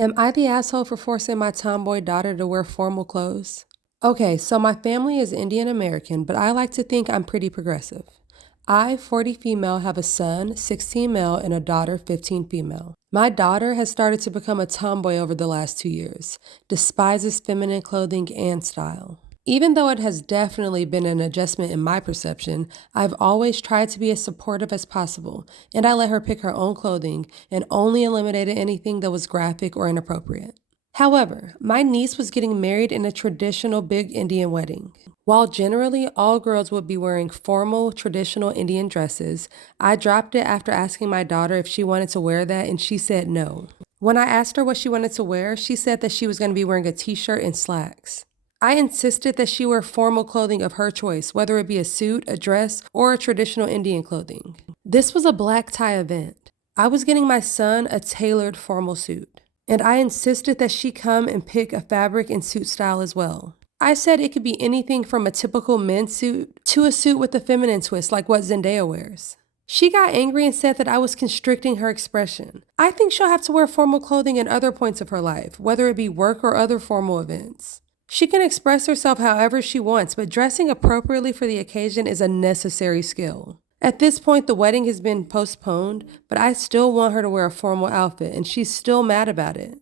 Am I the asshole for forcing my tomboy daughter to wear formal clothes? Okay, so my family is Indian American, but I like to think I'm pretty progressive. I, 40 female, have a son, 16 male, and a daughter, 15 female. My daughter has started to become a tomboy over the last 2 years, despises feminine clothing and style. Even though it has definitely been an adjustment in my perception, I've always tried to be as supportive as possible, and I let her pick her own clothing and only eliminated anything that was graphic or inappropriate. However, my niece was getting married in a traditional big Indian wedding. While generally all girls would be wearing formal, traditional Indian dresses, I dropped it after asking my daughter if she wanted to wear that, and she said no. When I asked her what she wanted to wear, she said that she was going to be wearing a t-shirt and slacks. I insisted that she wear formal clothing of her choice, whether it be a suit, a dress, or a traditional Indian clothing. This was a black tie event. I was getting my son a tailored formal suit, and I insisted that she come and pick a fabric and suit style as well. I said it could be anything from a typical men's suit to a suit with a feminine twist like what Zendaya wears. She got angry and said that I was constricting her expression. I think she'll have to wear formal clothing in other points of her life, whether it be work or other formal events. She can express herself however she wants, but dressing appropriately for the occasion is a necessary skill. At this point, the wedding has been postponed, but I still want her to wear a formal outfit, and she's still mad about it.